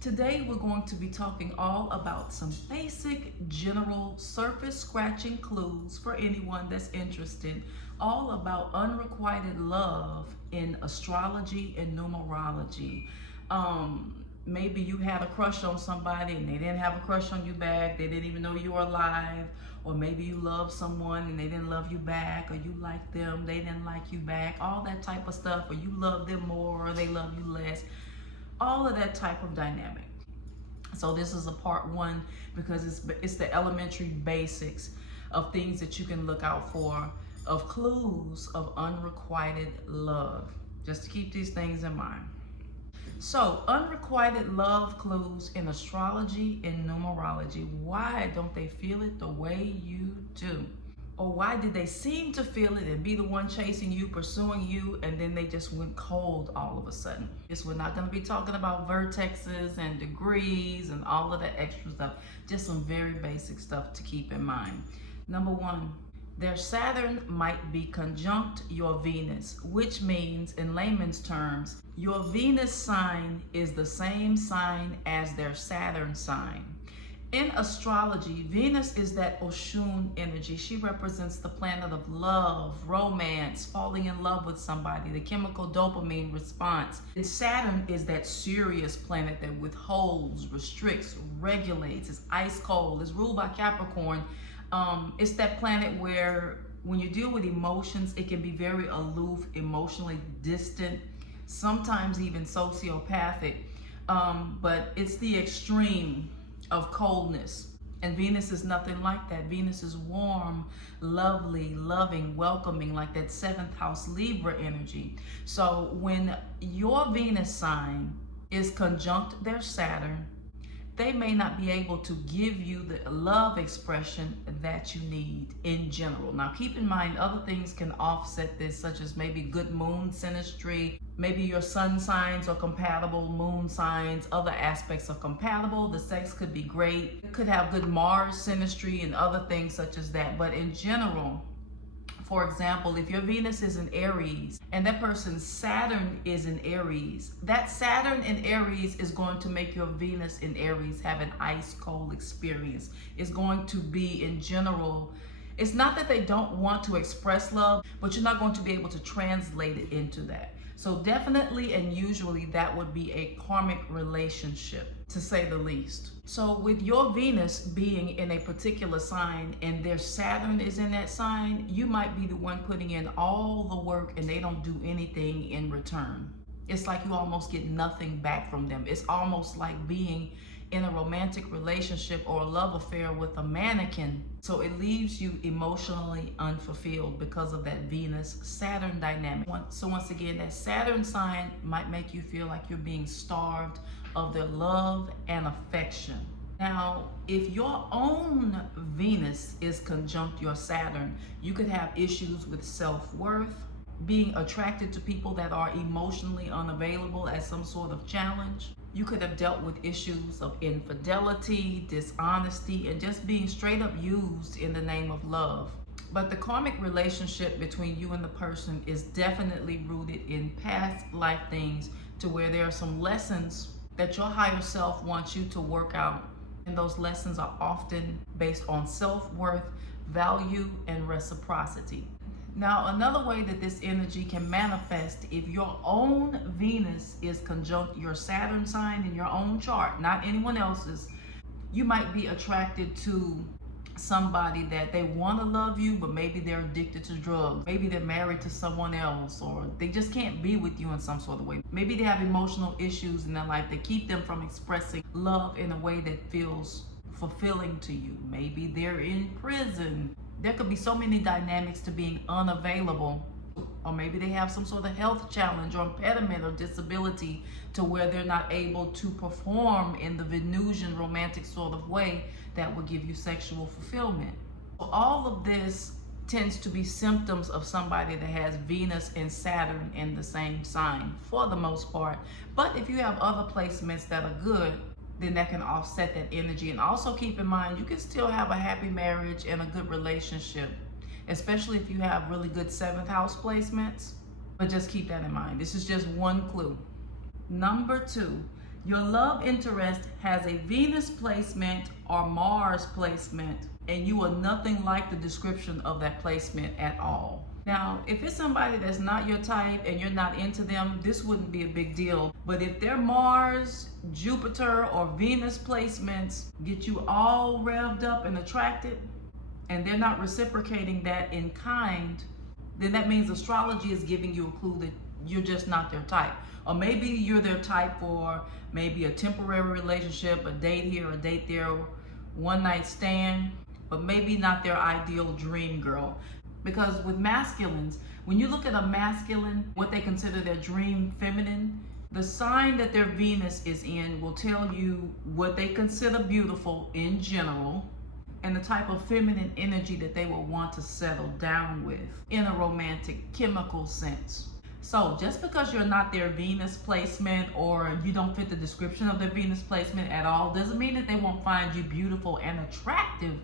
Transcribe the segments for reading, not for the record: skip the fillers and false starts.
Today we're going to be talking all about some basic general surface scratching clues for anyone that's interested, all about unrequited love in astrology and numerology. Maybe you had a crush on somebody and they didn't have a crush on you back, they didn't even know you were alive, or maybe you loved someone and they didn't love you back, or you liked them, they didn't like you back, all that type of stuff, or you love them more or they love you less. All of that type of dynamic. So this is a part one because it's the elementary basics of things that you can look out for, of clues of unrequited love. Just to keep these things in mind. So unrequited love clues in astrology and numerology. Why don't they feel it the way you do? Or why did they seem to feel it and be the one chasing you, pursuing you, and then they just went cold all of a sudden? Yes, we're not going to be talking about vertexes and degrees and all of that extra stuff. Just some very basic stuff to keep in mind. Number one, their Saturn might be conjunct your Venus, which means in layman's terms, your Venus sign is the same sign as their Saturn sign. In astrology, Venus is that Oshun energy. She represents the planet of love, romance, falling in love with somebody, the chemical dopamine response. And Saturn is that serious planet that withholds, restricts, regulates, is ice cold, is ruled by Capricorn. It's that planet where when you deal with emotions, it can be very aloof, emotionally distant, sometimes even sociopathic, but it's the extreme of coldness. And Venus is nothing like that. Venus is warm, lovely, loving, welcoming, like that 7th house Libra energy. So when your Venus sign is conjunct their Saturn, they may not be able to give you the love expression that you need in general. Now keep in mind other things can offset this, such as maybe good moon synastry, maybe your sun signs are compatible, moon signs, other aspects are compatible, the sex could be great, it could have good Mars synastry and other things such as that. But in general, for example, if your Venus is in Aries and that person's Saturn is in Aries, that Saturn in Aries is going to make your Venus in Aries have an ice cold experience. It's going to be, in general, it's not that they don't want to express love, but you're not going to be able to translate it into that. So definitely and usually that would be a karmic relationship, to say the least. So with your Venus being in a particular sign and their Saturn is in that sign, you might be the one putting in all the work and they don't do anything in return. It's like you almost get nothing back from them. It's almost like being in a romantic relationship or a love affair with a mannequin. So it leaves you emotionally unfulfilled because of that Venus-Saturn dynamic. So once again, that Saturn sign might make you feel like you're being starved of their love and affection. Now, if your own Venus is conjunct your Saturn, you could have issues with self-worth, being attracted to people that are emotionally unavailable as some sort of challenge. You could have dealt with issues of infidelity, dishonesty, and just being straight up used in the name of love. But the karmic relationship between you and the person is definitely rooted in past life things, to where there are some lessons that your higher self wants you to work out. And those lessons are often based on self-worth, value, and reciprocity. Now, another way that this energy can manifest, if your own Venus is conjunct your Saturn sign in your own chart, not anyone else's, you might be attracted to somebody that they want to love you, but maybe they're addicted to drugs. Maybe they're married to someone else, or they just can't be with you in some sort of way. Maybe they have emotional issues in their life that keep them from expressing love in a way that feels fulfilling to you. Maybe they're in prison. There could be so many dynamics to being unavailable, or maybe they have some sort of health challenge or impediment or disability to where they're not able to perform in the Venusian romantic sort of way that would give you sexual fulfillment. So all of this tends to be symptoms of somebody that has Venus and Saturn in the same sign for the most part. But if you have other placements that are good, then that can offset that energy. And also keep in mind, you can still have a happy marriage and a good relationship, especially if you have really good 7th house placements. But just keep that in mind. This is just one clue. Number 2, Your love interest has a Venus placement or Mars placement, and you are nothing like the description of that placement at all. Now, if it's somebody that's not your type and you're not into them, this wouldn't be a big deal. But if their Mars, Jupiter, or Venus placements get you all revved up and attracted, and they're not reciprocating that in kind, then that means astrology is giving you a clue that you're just not their type. Or maybe you're their type for maybe a temporary relationship, a date here, a date there, one night stand, but maybe not their ideal dream girl. Because with masculines, when you look at a masculine, what they consider their dream feminine, the sign that their Venus is in will tell you what they consider beautiful in general, and the type of feminine energy that they will want to settle down with in a romantic chemical sense. So just because you're not their Venus placement or you don't fit the description of their Venus placement at all doesn't mean that they won't find you beautiful and attractive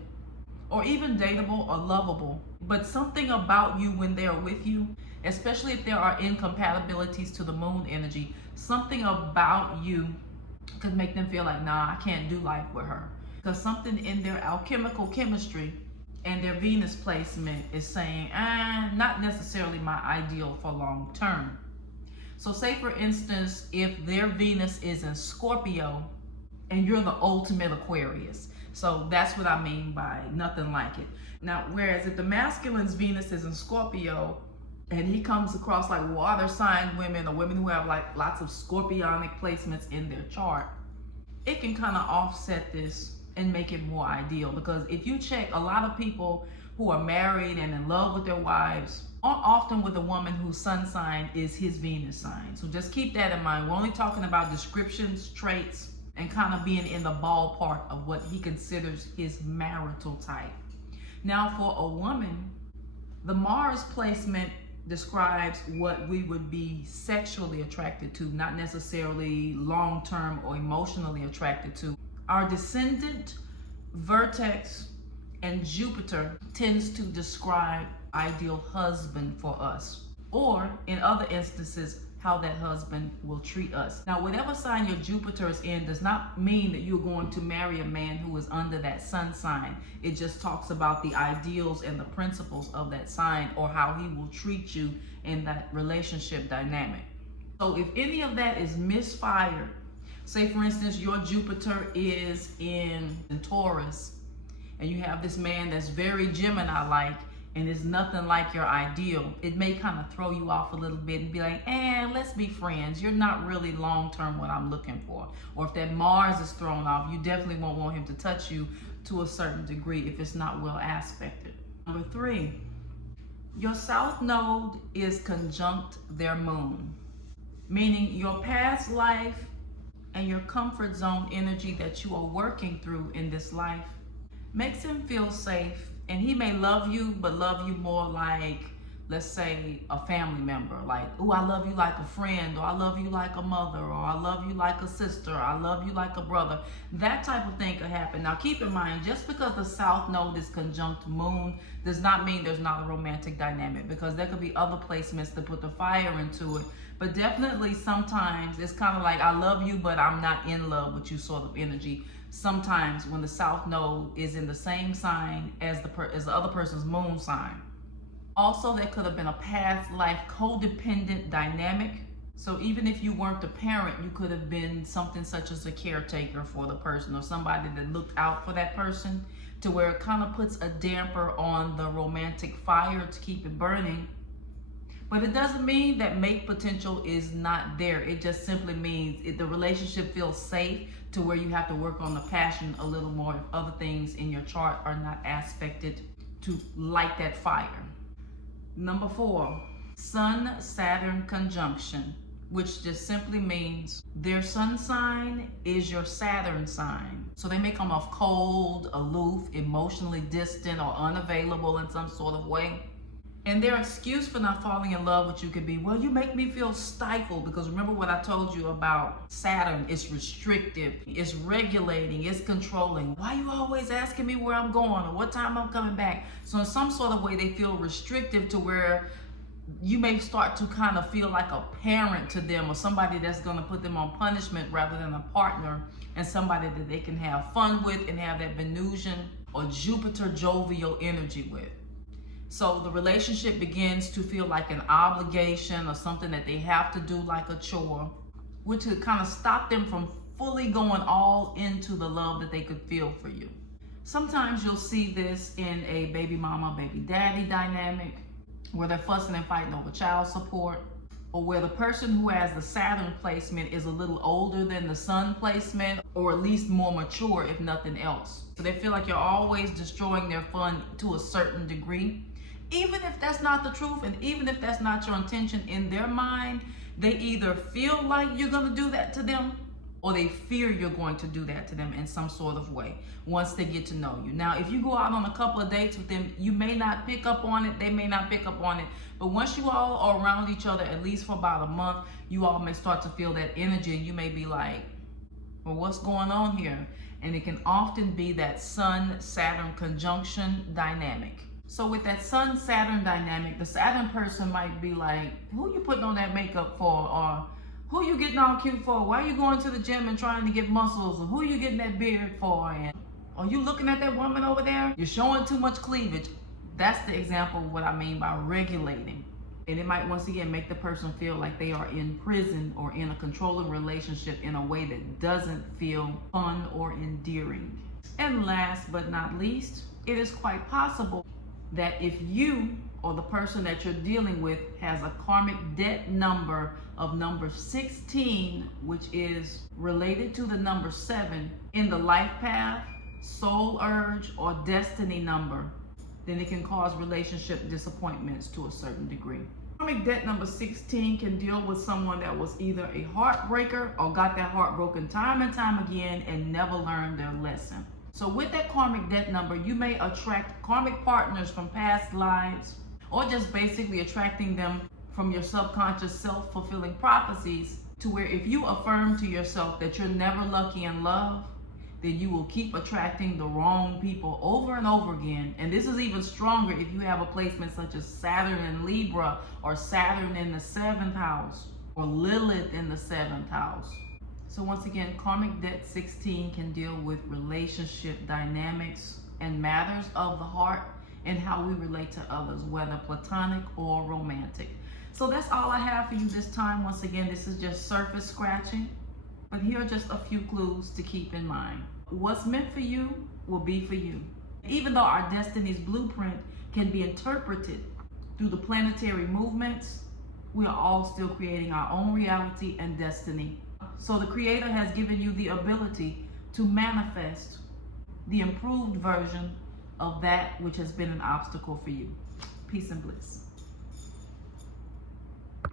or even dateable or lovable. But something about you when they're with you, especially if there are incompatibilities to the moon energy, something about you could make them feel like, nah, I can't do life with her. Because something in their alchemical chemistry and their Venus placement is saying, not necessarily my ideal for long term. So say for instance, if their Venus is in Scorpio and you're the ultimate Aquarius. So that's what I mean by nothing like it. Now, whereas if the masculine's Venus is in Scorpio and he comes across like water sign women or women who have like lots of scorpionic placements in their chart, it can kind of offset this and make it more ideal. Because if you check, a lot of people who are married and in love with their wives are often with a woman whose sun sign is his Venus sign. So just keep that in mind. We're only talking about descriptions, traits, and kind of being in the ballpark of what he considers his marital type. Now for a woman, the Mars placement describes what we would be sexually attracted to, not necessarily long-term or emotionally attracted to. Our Descendant, Vertex, and Jupiter tends to describe ideal husband for us, or in other instances, how that husband will treat us. Now, whatever sign your Jupiter is in does not mean that you're going to marry a man who is under that sun sign. It just talks about the ideals and the principles of that sign, or how he will treat you in that relationship dynamic. So if any of that is misfired, say for instance, your Jupiter is in Taurus and you have this man that's very Gemini-like and is nothing like your ideal, it may kind of throw you off a little bit and be like, let's be friends. You're not really long-term what I'm looking for. Or if that Mars is thrown off, you definitely won't want him to touch you to a certain degree if it's not well aspected. Number 3, your South Node is conjunct their moon, meaning your past life and your comfort zone energy that you are working through in this life makes him feel safe. And he may love you, but love you more like, let's say, a family member. Like, oh, I love you like a friend, or I love you like a mother, or I love you like a sister, or I love you like a brother. That type of thing could happen. Now, keep in mind, just because the South Node is conjunct moon does not mean there's not a romantic dynamic, because there could be other placements to put the fire into it. But definitely sometimes it's kind of like, I love you, but I'm not in love with you sort of energy. Sometimes when the South Node is in the same sign as the other person's moon sign. Also, there could have been a past life codependent dynamic. So even if you weren't the parent, you could have been something such as a caretaker for the person, or somebody that looked out for that person, to where it kind of puts a damper on the romantic fire to keep it burning. But it doesn't mean that mate potential is not there. It just simply means the relationship feels safe to where you have to work on the passion a little more if other things in your chart are not aspected to light that fire. Number 4, Sun-Saturn conjunction, which just simply means their sun sign is your Saturn sign. So they may come off cold, aloof, emotionally distant, or unavailable in some sort of way. And their excuse for not falling in love with you could be, well, you make me feel stifled. Because remember what I told you about Saturn, it's restrictive, it's regulating, it's controlling. Why are you always asking me where I'm going or what time I'm coming back? So in some sort of way, they feel restrictive to where You may start to kind of feel like a parent to them, or somebody that's going to put them on punishment rather than a partner, and somebody that they can have fun with and have that Venusian or Jupiter jovial energy with. So the relationship begins to feel like an obligation or something that they have to do, like a chore, which would kind of stop them from fully going all into the love that they could feel for you. Sometimes you'll see this in a baby mama, baby daddy dynamic, where they're fussing and fighting over child support, or where the person who has the Saturn placement is a little older than the Sun placement, or at least more mature, if nothing else. So they feel like you're always destroying their fun to a certain degree. Even if that's not the truth, and even if that's not your intention, in their mind, they either feel like you're going to do that to them, or they fear you're going to do that to them in some sort of way once they get to know you. Now, if you go out on a couple of dates with them, you may not pick up on it, they may not pick up on it, but once you all are around each other, at least for about a month, you all may start to feel that energy, and you may be like, well, what's going on here? And it can often be that Sun-Saturn conjunction dynamic. So with that Sun-Saturn dynamic, the Saturn person might be like, who you putting on that makeup for? Or who you getting all cute for? Why are you going to the gym and trying to get muscles? Or who you getting that beard for? And are you looking at that woman over there? You're showing too much cleavage. That's the example of what I mean by regulating. And it might once again make the person feel like they are in prison or in a controlling relationship in a way that doesn't feel fun or endearing. And last but not least, it is quite possible that if you or the person that you're dealing with has a karmic debt number of number 16, which is related to the number 7 in the life path, soul urge, or destiny number, then it can cause relationship disappointments to a certain degree. Karmic debt number 16 can deal with someone that was either a heartbreaker or got that heart broken time and time again and never learned their lesson. So with that karmic debt number, you may attract karmic partners from past lives, or just basically attracting them from your subconscious self-fulfilling prophecies, to where if you affirm to yourself that you're never lucky in love, then you will keep attracting the wrong people over and over again. And this is even stronger if you have a placement such as Saturn in Libra, or Saturn in the 7th house, or Lilith in the 7th house. So once again, karmic debt 16 can deal with relationship dynamics and matters of the heart and how we relate to others, whether platonic or romantic. So that's all I have for you this time. Once again, this is just surface scratching, but here are just a few clues to keep in mind. What's meant for you will be for you. Even though our destiny's blueprint can be interpreted through the planetary movements, we are all still creating our own reality and destiny. So the Creator has given you the ability to manifest the improved version of that which has been an obstacle for you. Peace and bliss.